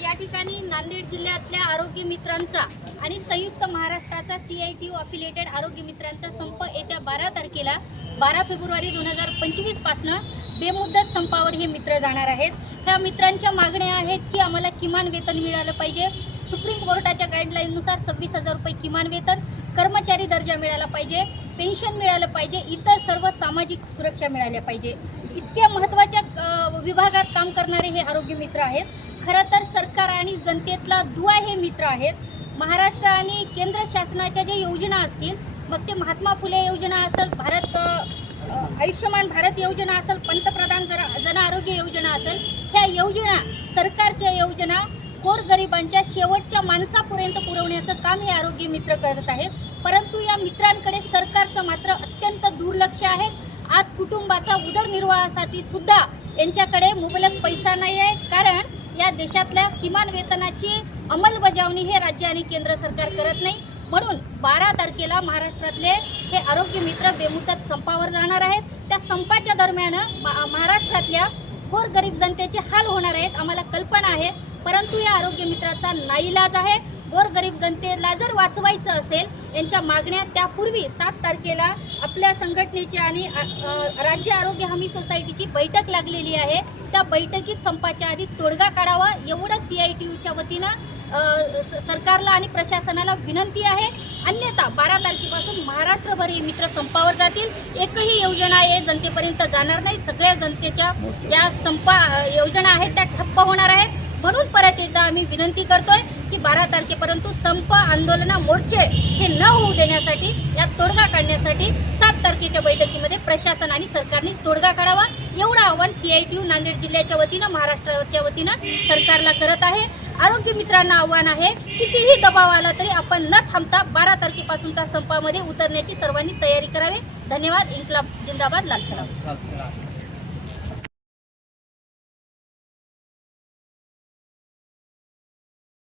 या ठिकाणी नांदेड जिल्ह्यातल्या आरोग्य मित्रांचा आणि संयुक्त महाराष्ट्राचा C I T O affiliated आरोग्य मित्रांचा संप येत्या बारा तारखेला बारा फेब्रुवारी दोन हजार पंचवीसपासनं बेमुदत संपावर हे मित्र जाणार आहेत त्या मित्रांच्या मागण्या आहेत की आम्हाला किमान वेतन मिळालं पाहिजे सुप्रीम कोर्टाच्या गाईडलाईननुसार सव्वीस हजार रुपये किमान वेतन कर्मचारी दर्जा मिळाला पाहिजे पेन्शन मिळालं पाहिजे इतर सर्व सामाजिक सुरक्षा मिळाल्या पाहिजे इतक्या महत्त्वाच्या विभागात काम करणारे हे आरोग्य मित्र आहेत खरं तर सरकार आणि जनतेतला दुवा हे मित्र आहेत महाराष्ट्र आणि केंद्र शासनाच्या जे योजना असतील मग ते महात्मा फुले योजना असेल भारत आयुष्यमान भारत योजना असेल पंतप्रधान जरा जन आरोग्य योजना असेल ह्या योजना सरकारच्या योजना गरिबांच्या शेवटच्या माणसापर्यंत पुरवण्याचं काम हे आरोग्य मित्र करत आहेत परंतु या मित्रांकडे सरकारचं मात्र अत्यंत दुर्लक्ष आहे आज कुटुंबाचा उदरनिर्वाहासाठी सुद्धा यांच्याकडे मुबलक पैसा नाही आहे कारण या देशातल्या किमान वेतनाची अंमलबजावणी हे राज्य आणि केंद्र सरकार करत नाही म्हणून बारा तारखेला महाराष्ट्रातले हे आरोग्य मित्र बेमुदत संपावर जाणार आहेत त्या संपाच्या दरम्यान महाराष्ट्रातल्या खोर गरीब जनतेचे हाल होणार आहेत आम्हाला कल्पना आहे परंतु या आरोग्य मित्राचा नाईलाज आहे गरीब जनतेला जर वाचवायचं असेल यांच्या मागण्या त्यापूर्वी सात तारखेला आपल्या संघटनेची आणि राज्य आरोग्य हमी सोसायटीची बैठक लागलेली आहे त्या बैठकीत संपाच्या आधी तोडगा काढावा एवढं सी आय टी यूच्या वतीनं सरकारला आणि प्रशासनाला विनंती आहे अन्यथा बारा तारखेपासून महाराष्ट्रभर हे मित्र संपावर जातील एकही योजना हे जनतेपर्यंत जाणार नाही सगळ्या जनतेच्या ज्या संपा योजना आहेत त्या ठप्प होणार आहेत म्हणून आम्ही विनंती करतोय की बारा तारखेपर्यंत संप आंदोलना मोर्चे हे न होऊ देण्यासाठी या तोडगा काढण्यासाठी सात तारखेच्या बैठकीमध्ये प्रशासन आणि सरकारने तोडगा काढावा एवढं आव्हान सीआयटीयू नांदेड जिल्ह्याच्या वतीनं महाराष्ट्राच्या वतीनं सरकारला करत आहे आरोग्य मित्रांना आव्हान आहे कितीही दबाव आला तरी आपण न थांबता बारा तारखेपासूनचा संपामध्ये उतरण्याची सर्वांनी तयारी करावी धन्यवाद इंकलाब जिंदाबाद लाल